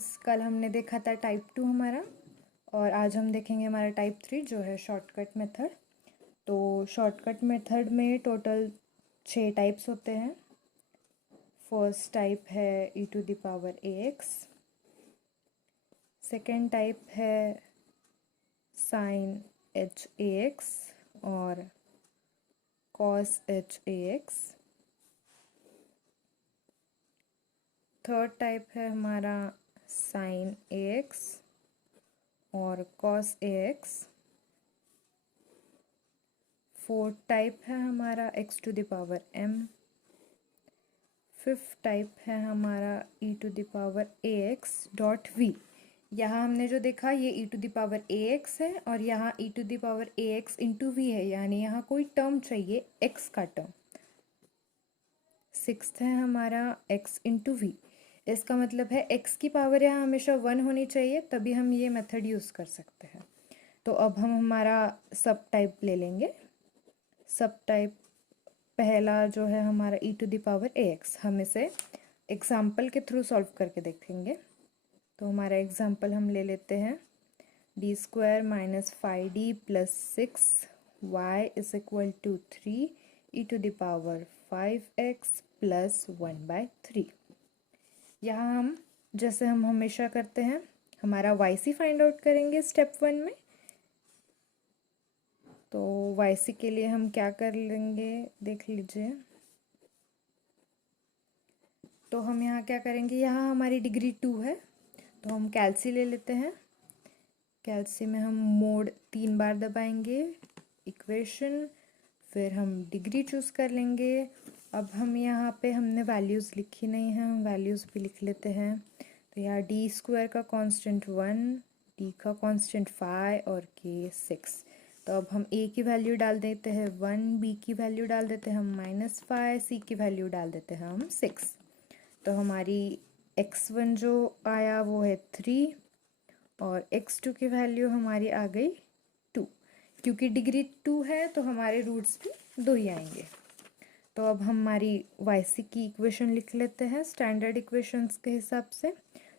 Students, कल हमने देखा था टाइप 2 हमारा, और आज हम देखेंगे हमारा टाइप 3 जो है शॉर्टकट मेथड। तो शॉर्टकट मेथड में टोटल 6 टाइप्स होते हैं। फर्स्ट टाइप है e⁴ax, सेकेंड टाइप है sin h(ax) और cos h(ax), थर्ड टाइप है हमारा sin ax और cos ax, फोर्थ टाइप है हमारा x⁴m, फिफ्थ टाइप है हमारा e⁴ax.v। यहाँ हमने जो देखा ये e⁴ax है और यहाँ e⁴ax इंटू v है, यानी यहाँ कोई टर्म चाहिए x का टर्म। सिक्स्थ है हमारा x इंटू v, इसका मतलब है x की पावर यहाँ हमेशा 1 होनी चाहिए, तभी हम ये मेथड यूज़ कर सकते हैं। तो अब हम हमारा सब टाइप ले लेंगे। सब टाइप पहला जो है हमारा e⁴ax, हम इसे एग्जाम्पल के थ्रू सॉल्व करके देखेंगे। तो हमारा एग्जाम्पल हम ले लेते हैं d² - 5d + 6y = 3 e⁵5x + 1/3। यहाँ हम जैसे हम हमेशा करते हैं हमारा yc फाइंड आउट करेंगे स्टेप 1 में। तो yc के लिए हम क्या कर लेंगे देख लीजिए। तो हम यहाँ क्या करेंगे, यहाँ हमारी डिग्री 2 है तो हम कैल्सी ले लेते हैं। कैल्सी में हम मोड 3 बार दबाएंगे इक्वेशन, फिर हम डिग्री चूज़ कर लेंगे। अब हम यहाँ पे हमने वैल्यूज़ लिखी नहीं है, हम वैल्यूज़ भी लिख लेते हैं। तो यहाँ d² का कांस्टेंट 1, d का कांस्टेंट 5 और k 6। तो अब हम a की वैल्यू डाल देते हैं 1, b की वैल्यू डाल देते हैं हम -5, c की वैल्यू डाल देते हैं हम 6। तो हमारी x1 जो आया वो है 3 और x2 की वैल्यू हमारी आ गई 2। क्योंकि डिग्री 2 है तो हमारे रूट्स भी 2 ही आएंगे। तो अब हमारी yc की इक्वेशन लिख लेते हैं स्टैंडर्ड इक्वेशंस के हिसाब से।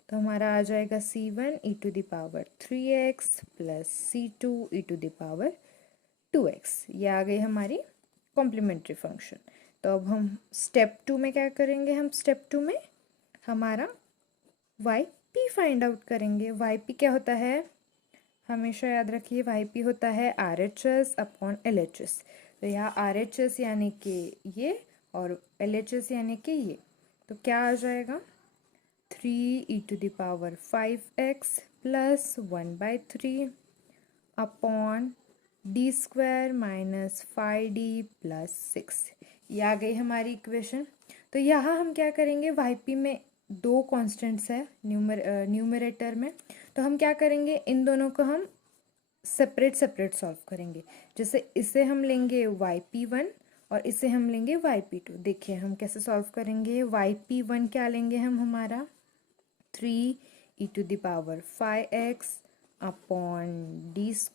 तो हमारा आ जाएगा c1 e⁴3x + c2 e⁴2x। ये आ गई हमारी कॉम्प्लीमेंट्री फंक्शन। तो अब हम स्टेप 2 में क्या करेंगे, हम स्टेप 2 में हमारा yp फाइंड आउट करेंगे। yp क्या होता है, हमेशा याद रखिए yp होता है RHS/LHS। तो यहाँ RHS यानी कि ये और LHS यानी कि ये। तो क्या आ जाएगा 3 e⁵5x + 1/3 अपॉन d² - 5d + 6। ये आ गई हमारी इक्वेशन। तो यहाँ हम क्या करेंगे, yp में 2 कॉन्स्टेंट्स है न्यूमरेटर में, तो हम क्या करेंगे इन दोनों को हम सेपरेट सॉल्व करेंगे। जैसे इसे हम लेंगे yp1 और इसे हम लेंगे yp2। देखिए हम कैसे सॉल्व करेंगे। yp1 क्या लेंगे हम हमारा 3 e⁵5x अपॉन d² -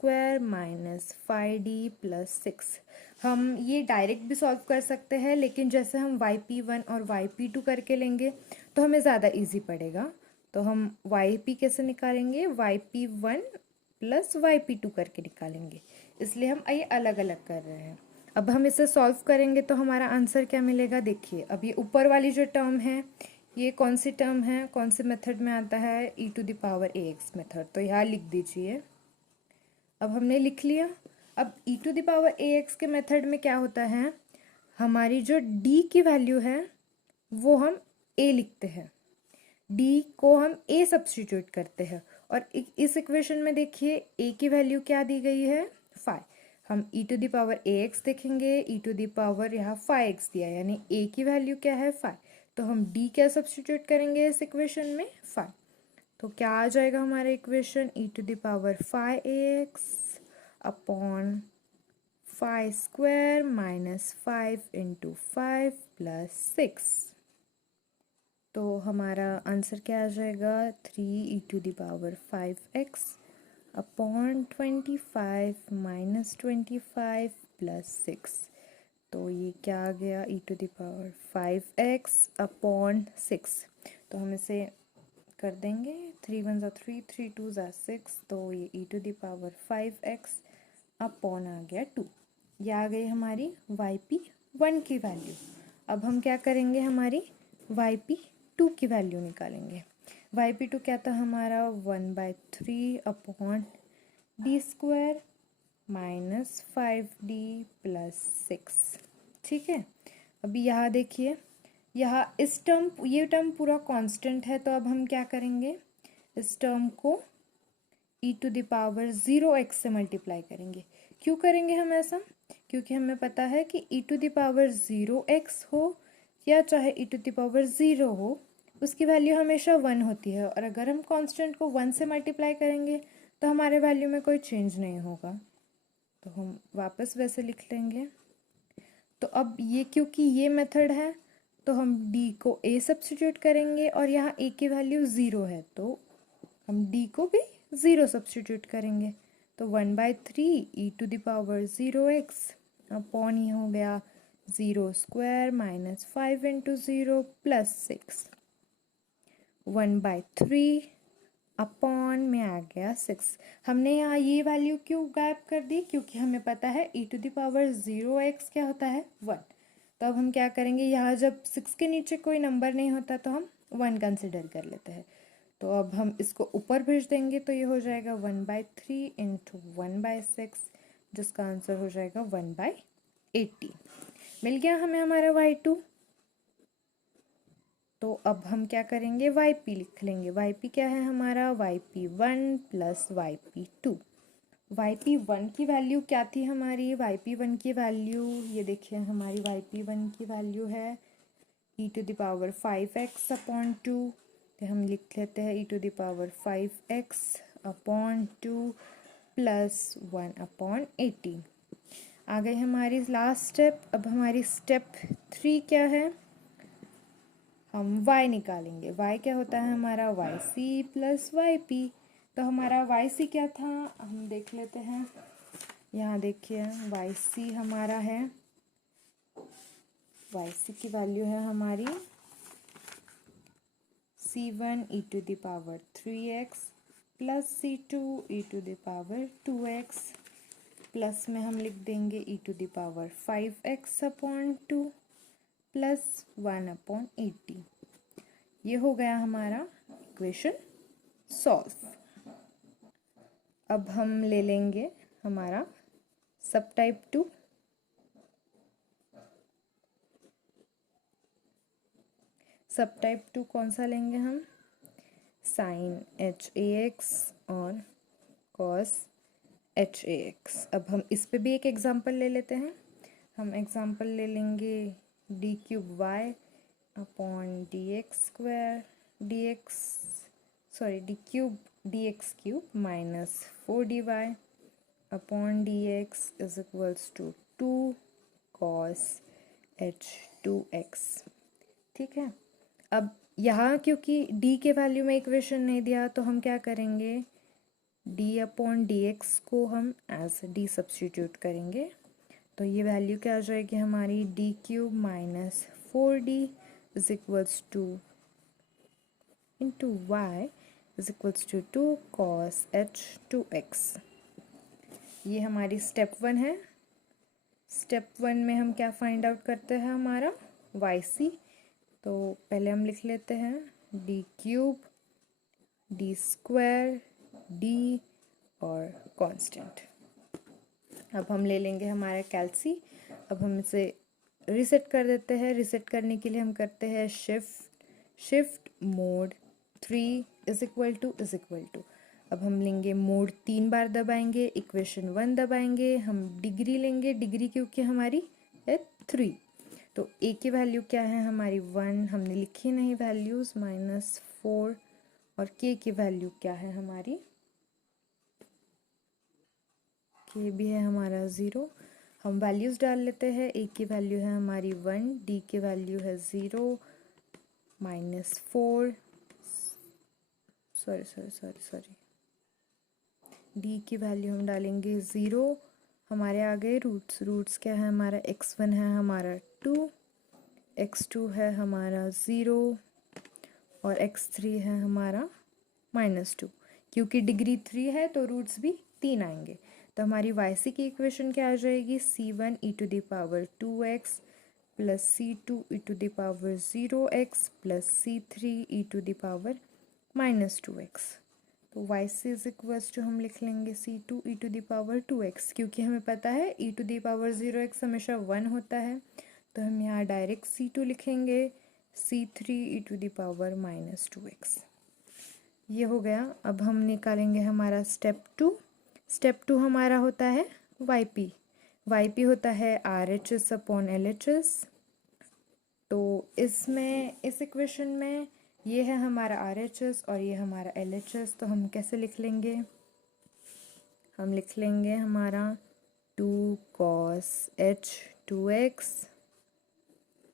5d + 6। हम ये डायरेक्ट भी सॉल्व कर सकते हैं, लेकिन जैसे हम yp1 और yp2 करके लेंगे तो हमें ज़्यादा इजी पड़ेगा। तो हम yp कैसे निकालेंगे, yp1 + yp2 करके निकालेंगे, इसलिए हम ये अलग अलग कर रहे हैं। अब हम इसे सॉल्व करेंगे तो हमारा आंसर क्या मिलेगा, देखिए अब ये ऊपर वाली जो टर्म है ये कौन सी टर्म है, कौन से मेथड में आता है, e⁴ax मेथड। तो यहाँ लिख दीजिए। अब हमने लिख लिया। अब e⁴ax के मेथड में क्या होता है, हमारी जो d की वैल्यू है वो हम a लिखते हैं, d को हम a सब्स्टिट्यूट करते हैं। और इस इक्वेशन में देखिए a की वैल्यू क्या दी गई है 5। हम e⁴ax देखेंगे, यहाँ 5x दिया यानी a की वैल्यू क्या है 5। तो हम d क्या सब्स्टिट्यूट करेंगे इस इक्वेशन में 5। तो क्या आ जाएगा हमारा इक्वेशन e⁵5ax अपॉन 5² - 5 × 5 + 6। तो हमारा आंसर क्या आ जाएगा 3 e⁵5x अपॉन 25 - 25 + 6। तो ये क्या आ गया e⁵5x अपॉन 6। तो हम इसे कर देंगे, 3 1 ज़ा 3, 3 2 ज़ा 6, तो ये e⁵ अपॉन आ गया 2। ये आ गई हमारी yp1 की वैल्यू। अब हम क्या करेंगे, हमारी yp2 की वैल्यू निकालेंगे। yp2 क्या था हमारा, 1/3 upon d² minus 5d plus 6। ठीक है, अभी यहाँ देखिए, यहाँ ये टर्म पूरा कांस्टेंट है, तो अब हम क्या करेंगे, इस टर्म को e⁻0x से मल्टीप्लाई करेंगे। क्यों करेंगे हम ऐसा, क्योंकि हमें पता है कि e⁻0x हो या चाहे e⁻0 हो, उसकी वैल्यू हमेशा 1 होती है, और अगर हम कांस्टेंट को 1 से मल्टीप्लाई करेंगे तो हमारे वैल्यू में कोई चेंज नहीं होगा। तो हम वापस वैसे लिख लेंगे। तो अब ये क्योंकि ये मेथड है, तो हम d को a सब्स्टिट्यूट करेंगे, और यहाँ a की वैल्यू 0 है, तो हम d को भी 0 सब्स्टिट्यूट करेंगे। तो 1/3 e⁻0x अपॉन ही हो गया 0² माइनस 5 × 0 प्लस 6, 1/3 अपॉन में आ गया 6। हमने यहाँ ये वैल्यू क्यों गायब कर दी, क्योंकि हमें पता है e⁻0x क्या होता है, 1। तो अब हम क्या करेंगे, यहाँ जब 6 के नीचे कोई नंबर नहीं होता तो हम 1 कंसिडर कर लेते हैं। तो अब हम इसको ऊपर भेज देंगे, तो ये हो जाएगा 1/3 × 1/6, जिसका आंसर हो जाएगा 1/80। मिल गया हमें हमारा y2। तो अब हम क्या करेंगे, yp लिख लेंगे। yp क्या है हमारा, yp1 प्लस yp2। yp1 की वैल्यू क्या थी हमारी, yp1 की वैल्यू ये देखिए, हमारी yp1 की वैल्यू है e⁵x अपॉन 2। तो हम लिख लेते हैं e⁵x अपॉन 2 प्लस 1/80। आ गई हमारी लास्ट स्टेप। अब हमारी स्टेप 3 क्या है, हम y निकालेंगे। y क्या होता है हमारा, yc प्लस yp। तो हमारा yc क्या था, हम देख लेते हैं। यहाँ देखिए, yc हमारा है, yc की वैल्यू है हमारी c1 e⁻3x plus c2 e⁻2x, plus में हम लिख देंगे e⁵x अपॉन 2 प्लस 1/80। ये हो गया हमारा इक्वेशन सॉल्व। अब हम ले लेंगे हमारा सब टाइप 2। सब टाइप 2 कौन सा लेंगे हम, साइन HAX और कॉस HAX। अब हम इस पे भी एक एग्जांपल ले लेते हैं। हम एग्जांपल ले लेंगे d³ upon d³ dx³ minus 4dy upon dx is equals to 2 cos h2x। ठीक है, अब यहाँ क्योंकि d के वैल्यू में इक्वेशन नहीं दिया, तो हम क्या करेंगे, d अपॉन dx को हम एज d सब्स्टिट्यूट करेंगे। तो ये वैल्यू क्या आ जाएगी हमारी, d³ minus 4d is equals to into y is equals to 2 cos h2x। ये हमारी स्टेप 1 है। स्टेप 1 में हम क्या फाइंड आउट करते हैं, हमारा yc। तो पहले हम लिख लेते हैं d³ d² d और कांस्टेंट। अब हम ले लेंगे हमारा कैल्सी। अब हम इसे रीसेट कर देते हैं। रीसेट करने के लिए हम करते हैं shift mode 3 is equal to. अब हम लेंगे मोड 3 बार दबाएंगे, इक्वेशन 1 दबाएंगे, हम डिग्री लेंगे, डिग्री क्योंकि हमारी है 3। तो a की वैल्यू क्या है हमारी 1, हमने लिखी नहीं वैल्यूज, -4, और k की वैल्यू क्या है हमारी, k भी है हमारा 0। हम वैल्यूज डाल लेते हैं। a की वैल्यू है हमारी 1, d की वैल्यू है 0, -4, सॉरी, d की वैल्यू हम डालेंगे 0। हमारे आ गए रूट्स क्या है हमारा, x1 है हमारा 2, x2 है हमारा 0, और x3 है हमारा -2। क्योंकि डिग्री 3 है तो रूट्स भी 3 आएंगे। तो हमारी y की इक्वेशन क्या आ जाएगी, c1 e⁻² 2x plus c2 e⁻² 0x plus c3 e⁻² -2x। तो y इज इक्वल्स टू हम लिख लेंगे c2 e⁻² 2x, क्योंकि हमें पता है e⁻² 0x हमेशा 1 होता है, तो हम यहाँ डायरेक्ट c2 लिखेंगे c3 e⁻² -2x। ये हो गया। अब हम निकालेंगे हमारा स्टेप 2। स्टेप 2 हमारा होता है yp होता है RHS अपॉन LHS। तो इसमें इस इक्वेशन में ये है हमारा RHS और ये हमारा LHS, तो हम कैसे लिख लेंगे, हम लिख लेंगे हमारा 2 cos h 2x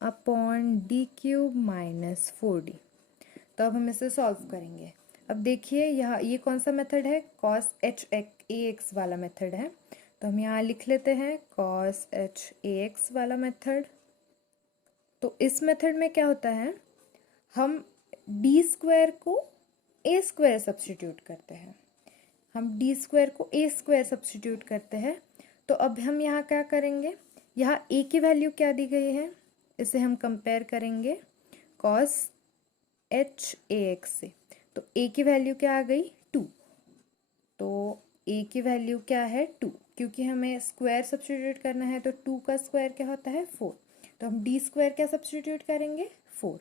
upon d³ - 4d। तो अब हम इसे सॉल्व करेंगे। अब देखिए यहाँ ये कौन सा मेथड है, cos h ax वाला मेथड है, तो हम यहाँ लिख लेते हैं cos h ax वाला मेथड। तो इस मेथड में क्या होता है, हम d² को a² सब्स्टिट्यूट करते हैं, हम d² को a² सब्स्टिट्यूट करते हैं। तो अब हम यहाँ क्या करेंगे, यहाँ a की वैल्यू क्या दी गई है, इसे हम कंपेयर करेंगे cos h ax से। तो a की वैल्यू क्या आ गई 2, तो a की वैल्यू क्या है 2, क्योंकि हमें स्क्वायर सब्स्टिट्यूट करना है, तो 2 का स्क्वायर क्या होता है 4, तो हम d² क्या सब्स्टिट्यूट करेंगे 4।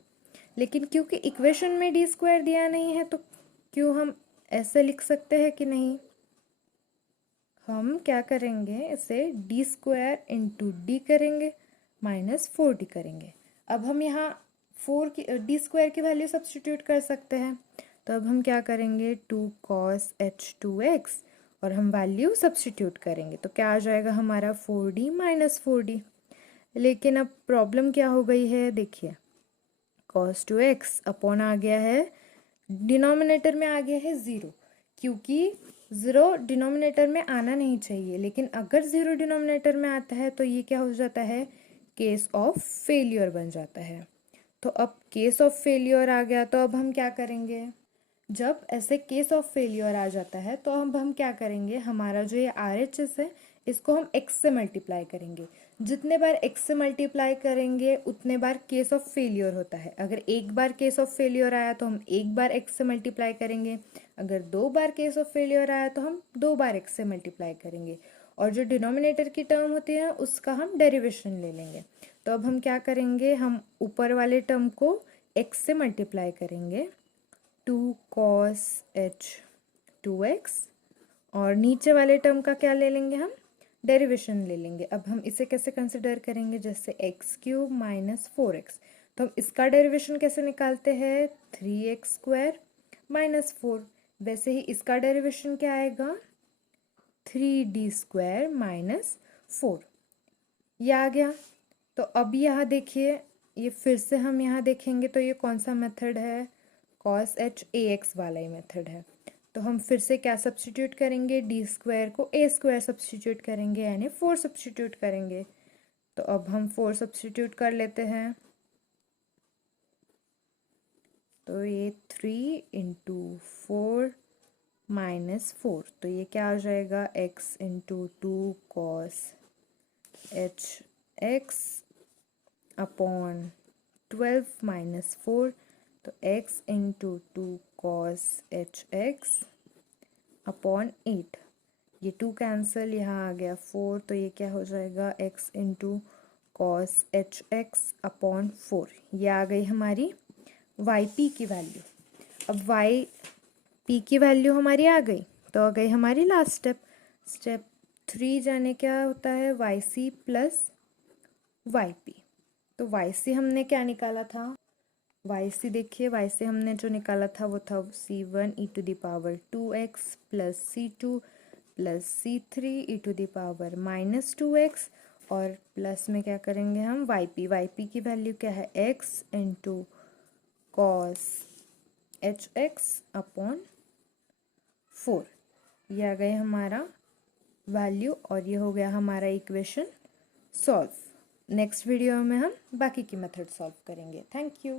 लेकिन क्योंकि इक्वेशन में d² दिया नहीं है, तो क्यों हम ऐसे लिख सकते हैं कि नहीं, हम क्या करेंगे, इसे d² इंटू डी करेंगे -4d करेंगे। अब हम यहाँ 4 की d² की वैल्यू सब्स्टिट्यूट कर सकते हैं, तो अब हम क्या करेंगे 2 cos h 2x और हम वैल्यू सब्स्टिट्यूट करेंगे, तो क्या आ जाएगा हमारा 4d - 4d। लेकिन अब प्रॉब्लम क्या हो गई है, देखिए cos 2x अपॉन आ गया है, डिनोमिनेटर में आ गया है 0, क्योंकि 0 डिनोमिनेटर में आना नहीं चाहिए, लेकिन अगर 0 डिनोमिनेटर में आता है तो ये क्या हो जाता है, केस ऑफ फेलियर बन जाता है। तो अब केस ऑफ फेलियर आ गया, तो अब हम क्या करेंगे, जब ऐसे केस ऑफ फेलियर आ जाता है तो अब हम क्या करेंगे, हमारा जो ये RHS है इसको हम x से मल्टीप्लाई करेंगे। जितने बार x से मल्टीप्लाई करेंगे उतने बार केस ऑफ फेलियर होता है। अगर एक बार केस ऑफ फेलियर आया तो हम एक बार x से मल्टीप्लाई करेंगे, अगर 2 बार केस ऑफ फेलियर आया तो हम 2 बार x से मल्टीप्लाई करेंगे, और जो डिनोमिनेटर की टर्म होती है उसका हम डेरिवेशन ले लेंगे। तो अब हम क्या करेंगे, हम ऊपर वाले टर्म को x से मल्टीप्लाई करेंगे 2 cos h 2x, और नीचे वाले टर्म का क्या ले लेंगे, हम डेरिवेशन ले लेंगे। अब हम इसे कैसे कंसिडर करेंगे, जैसे x³ - 4x, तो हम इसका डेरिवेशन कैसे निकालते हैं 3x² - 4। वैसे ही इसका डेरिवेशन क्या आएगा 3d² - 4। ये आ गया। तो अब यहाँ देखिए, ये फिर से हम यहाँ देखेंगे तो ये कौन सा मेथड है, cos h ax वाला ही मेथड है। तो हम फिर से क्या सब्स्टिट्यूट करेंगे, d² को a² सब्स्टिट्यूट करेंगे, यानी 4 सब्स्टिट्यूट करेंगे। तो अब हम 4 सब्स्टिट्यूट कर लेते हैं, तो ये 3 × 4 - 4, तो ये क्या आ जाएगा x × 2 cos h x upon 12 - 4, तो x × 2 cos h x upon 8। ये 2 कैंसिल, यहाँ आ गया 4, तो ये क्या हो जाएगा x × cos h x upon 4। ये आ गई हमारी yp की वैल्यू। अब yp की वैल्यू हमारी आ गई, तो आ गई हमारी लास्ट स्टेप। स्टेप 3 जाने क्या होता है, yc प्लस yp। तो yc हमने क्या निकाला था, yc देखिए, yc हमने जो निकाला था वो था c1 e⁻² 2x plus c2 plus c3 e⁻³ -2x, और प्लस में क्या करेंगे हम yp की वैल्यू क्या है x × cos h x upon 4। ये आ गया हमारा वैल्यू, और ये हो गया हमारा इक्वेशन सॉल्व। नेक्स्ट वीडियो में हम बाकी की मेथड सॉल्व करेंगे। Thank you.